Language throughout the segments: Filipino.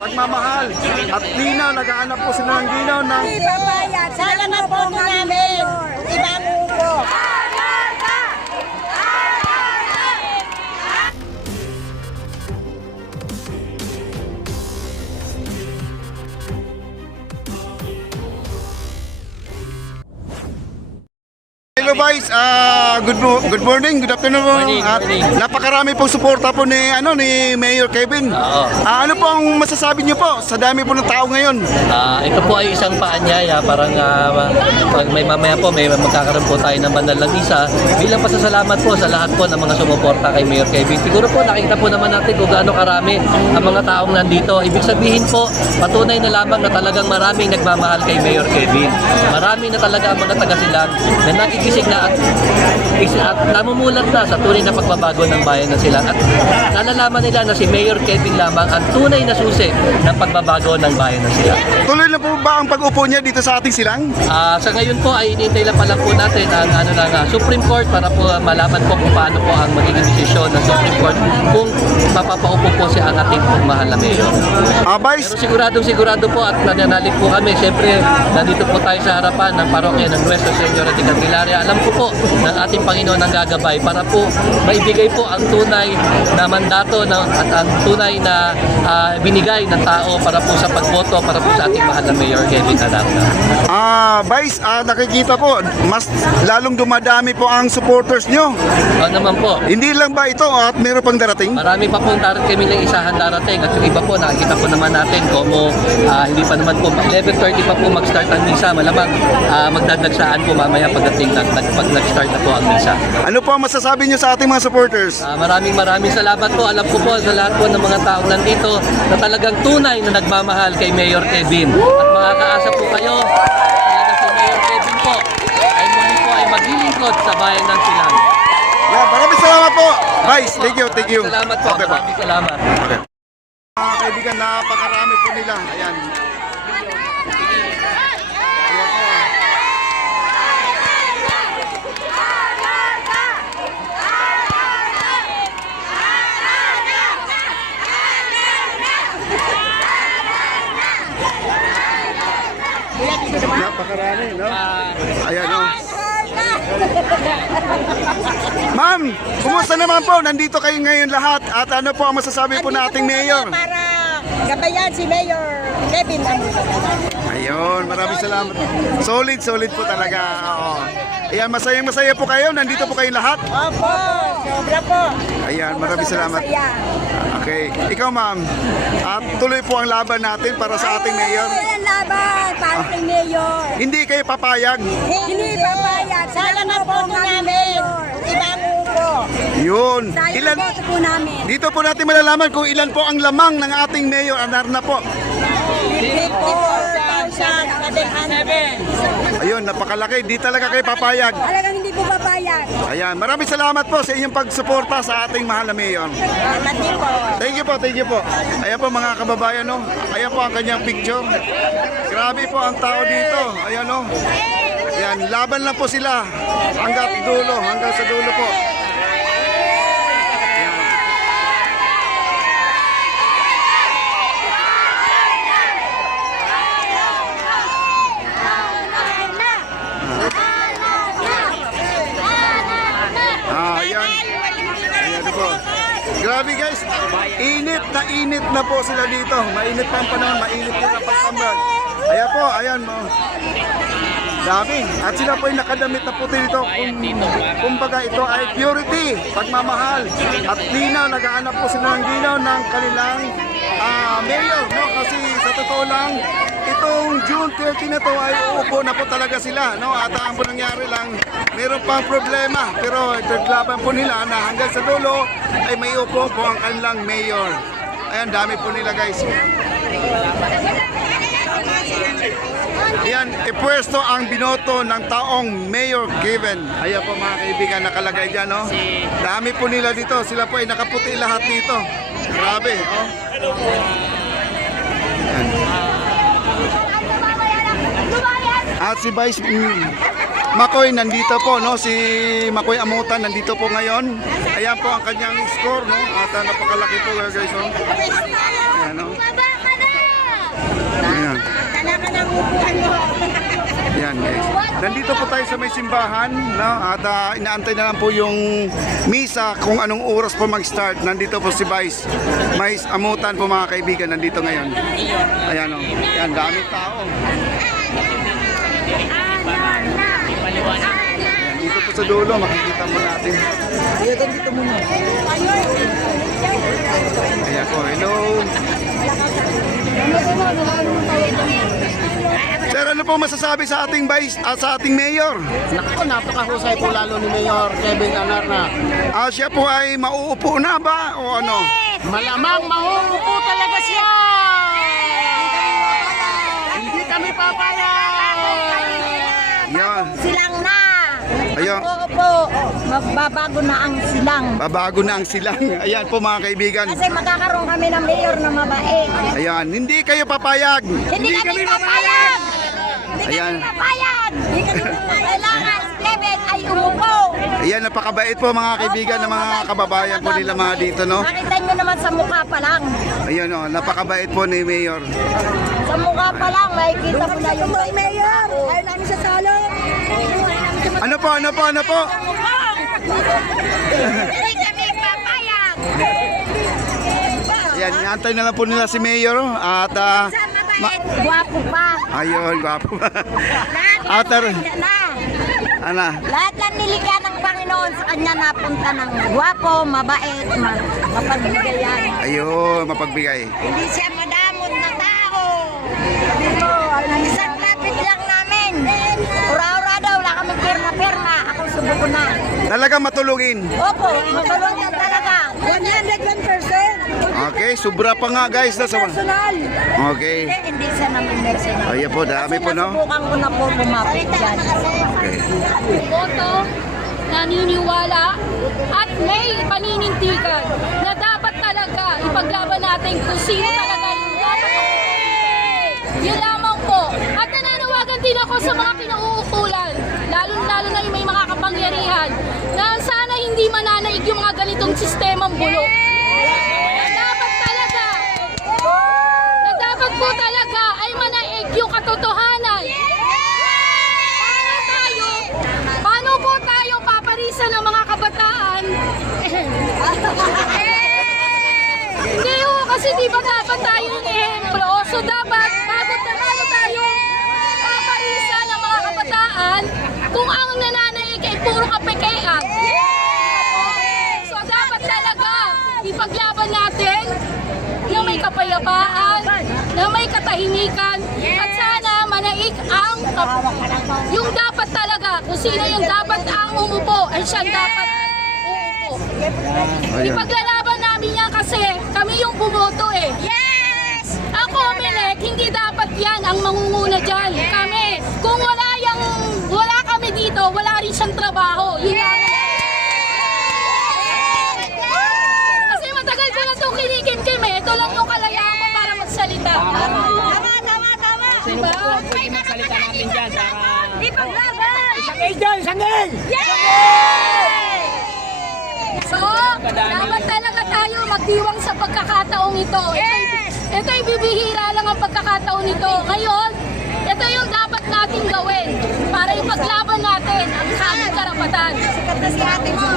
Pagmamahal at linaw, naghahanap po sila ng linaw ng Ibabayad. Sana na po namin. Ibang upo. Hello guys, good morning, good afternoon. At napakarami pong suporta po ni Mayor Kevin. Ano po ang masasabi niyo po sa dami po ng tao ngayon? Ito po ay isang paanyaya, parang pag may mamaya po may magkakaroon po tayo ng bandal ng misa bilang pasasalamat po sa lahat po ng mga sumuporta kay Mayor Kevin. Siguro po nakita po naman natin kung gaano karami ang mga taong nandito. Ibig sabihin po, patunay na lamang na talagang maraming nagmamahal kay Mayor Kevin. Marami na talaga ang mga taga-Silang na nakikinig na at namumulat na sa tunay na pagbabago ng bayan ng Silang at nalalaman nila na si Mayor Kevin lamang ang tunay na susi ng pagbabago ng bayan ng Silang. Tuloy na po ba ang pag-upo niya dito sa ating Silang? Sa ngayon po ay inintay lang pala po natin ang Supreme Court para po malaman po kung paano po ang magiging desisyon ng Supreme Court kung mapapaupo po si ang ating mahal na Mayor. Vice, Pero sigurado po at nananalig po kami. Siyempre, nandito po tayo sa harapan ng parokya ng Nuestra Señora de Candelaria. Alam ko po ng ating Panginoon ang gagabay para po maibigay po ang tunay na mandato at ang tunay na binigay ng tao para po sa pagboto para po sa ating mahal na Mayor Kevin Adarna. Vice, nakikita po, mas lalong dumadami po ang supporters nyo. Oo naman po. Hindi lang ba ito at meron pang darating? Marami pa pong kami ng isahan darating at yung iba po nakikita po naman natin kung hindi pa naman po 11:30 pa po mag-start ang misa, malamang magdadagsaan po mamaya pagdating pag nag-start na po ang misa. Ano po ang masasabi nyo sa ating mga supporters? Maraming salamat po. Alam ko po sa lahat po ng mga taong nandito na talagang tunay na nagmamahal kay Mayor Kevin. At makakaasa po kayo talaga si Mayor Kevin po ay muli po ay maglilingkod sa bayan ng Silang. Maraming salamat po. Vice, thank you. Salamat po. Okay, Maraming salamat. Okay. Mga kaibigan, napakarami po nila. Ayan. Napakarami, no? Ayan, no? Ma'am, kumusta naman po? Nandito kayo ngayon lahat at ano po ang masasabi po nating mayor? Para gabayan si Mayor Kevin. Ayun, maraming salamat. Solid po talaga. Oo. Ayan, masaya po kayo. Nandito po kayo lahat. Opo, sobra po. Ayan, maraming salamat. Okay. Ikaw, ma'am, at tuloy po ang laban natin para sa ating mayor. Ang laban para kay Mayor. Hindi kayo papayag. Hindi papayag. Sana na po namin. Ibang upo. Yun. Sayang boto po namin. Dito po natin malalaman kung ilan po ang lamang ng ating mayor. Adarna po. 54,700. Ayun, napakalaki. Di talaga kayo papayag. Talagang hindi po papayag. Ayan, maraming salamat po sa inyong pagsuporta sa ating mahal na mayor. Salamat din po. Thank you po. Ayan po mga kababayan, no? Ayan po ang kanyang picture. Grabe po ang tao dito. Ayan, no? Ayan, laban lang po sila hanggang sa dulo po. Ayan po. Grabe guys, init na po sila dito. Mainit pa ang panahon, mainit po ang pagtambag. Ayan po, ayan mo. Dami. At sila po ay nakadamit na puti dito. Kumbaga ito ay purity, pagmamahal. At linaw, naghahanap po sila ng linaw ng kanilang mayor. No? Kasi sa totoo lang, itong June 30 na to ay uupo na po talaga sila. No? At ang po nangyari lang, meron pang problema. Pero naglaban po nila na hanggang sa dulo ay may upo po ang kanilang mayor. Ayan, dami po nila guys. Yan, ipwesto ang binoto ng taong Mayor Kevin. Ayan po mga kaibigan, nakalagay dyan, no? Dami po nila dito. Sila po ay nakaputi lahat dito. Grabe, oh. Yan. At si Vice Makoy nandito po, no? Si Makoy Amutan nandito po ngayon. Ayan po ang kanyang score, no? At napakalaki po guys, no? Ayan, no? ng upuan mo. Yan guys. Nandito po tayo sa may simbahan, no? At inaantay na lang po yung misa kung anong oras po mag-start. Nandito po si Vice. Vice Amutan po mga kaibigan, nandito ngayon. Ayan o. Yan, daming tao. Yan, dito po sa dulo, makikita mo natin. Ayan po, hello. Sir, ano po masasabi sa ating Vice, sa ating Mayor? Naku, napakahusay po lalo ni Mayor Kevin Anarna. Siya po ay mauupo na ba o ano? Malamang mahuupo talaga siya! Hindi kami papayag! Yan. Silang na. Ayan. Opo, magbabago na ang silang. Babago na ang silang. Ayan po mga kaibigan. Kasi magkakaroon kami ng mayor na mabait. Ayan, hindi kayo papayag. Hindi kami papayag! Hindi Ayan. kami papayag! Kailangan si Kevin ay umupo. Ayan, napakabait po mga kaibigan ng mga kababayan po nila mga dito, no? Nakita nyo naman sa mukha pa lang. Ayan o, napakabait po ni Mayor. Sa mukha pa lang, makikita mo na yung mayor. Ayaw namin sa salon. Ano po, ano po, ano po? Hindi kami papayag. Ayan, inaantay na lang po nila si Mayor. At, Sa mabait, gwapo pa. ayun, gwapo. Lahat Atar. na. Ana, Lahat ng nilikha ng Panginoon sa kanya napunta ng gwapo, mabait, mapagbigayan. ayun, mapagbigay. Hindi siya madamot na tao. Isang lapit lang namin. Ura-ura daw, wala kami pirma-pirma. Ako subuko na. Talagang matulungin. Opo, matulog yan talaga. 101%. Okay, sobra pa nga guys. Personal. Okay. Hindi siya namin personal. Ayan po, dami po, no? Nasubukan ko na po lumapit dyan. boto, naniniwala at may paninindigan na dapat talaga ipaglaban natin kung sino talaga yung dapat. Yun lamang po. At nananawagan din ako sa mga kinauukulan, lalo na yung may mga kapangyarihan, na sana hindi mananaig yung mga ganitong sistemang bulok. Na dapat po talaga ay manaig yung katotohanan. Paano po tayo paparisan ng mga kabataan? Hindi ho, kasi di ba dapat tayo yung ehemplo? So dapat, bago tayo paparisan ng mga kabataan, kung ang nananaig ay puro kapekean. So dapat talaga, ipaglaban natin na may kapayapaan, na may katahimikan, at sana manaig ang yung dapat talaga, kung sino yung dapat ang umupo, ay siya dapat umupo. Ipaglalaban namin yan kasi kami yung bumoto eh. Yes! Ang COMELEC, hindi dapat yan ang mangunguna dyan. Kami, kung wala kami dito, wala rin siyang trabaho. Yun lang. Kasi matagal ko na itong kinikim-kim eh. Ito lang yung kalayaan ko para magsalita. Tama. Sino po ang pwede magsalita natin dyan para... Ipaglaban! Isang dyan, isang So, dapat talaga tayo magdiwang sa pagkakataong ito. Ito'y bibihira lang ang pagkakataon nito. Ngayon, ito yung dapat nating gawin para ipaglaban natin ang aming karapatan. Si ate mo.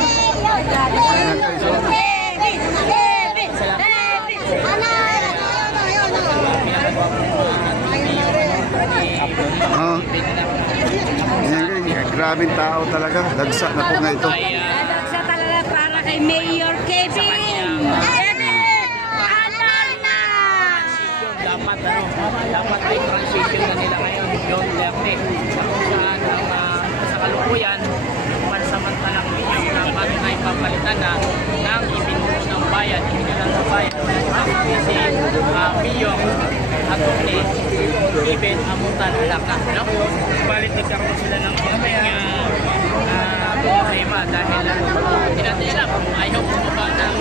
Ayan guys, grabing tao talaga. Dagsa na po nga ito. Sa talaga para kay Mayor Kevin. dapat ay transition na nila ngayon John Lerne na kung saan sa kalukuyan pansamantalang minyo dapat ay papalitan na ng ibinuhos ng bayan, ibinilang ng bayan si Mayor Atty. Kevin Amutan Alaka, no? Balit nagkaroon sila ng problema dahil hindi natin alam kung ayaw bumaba ng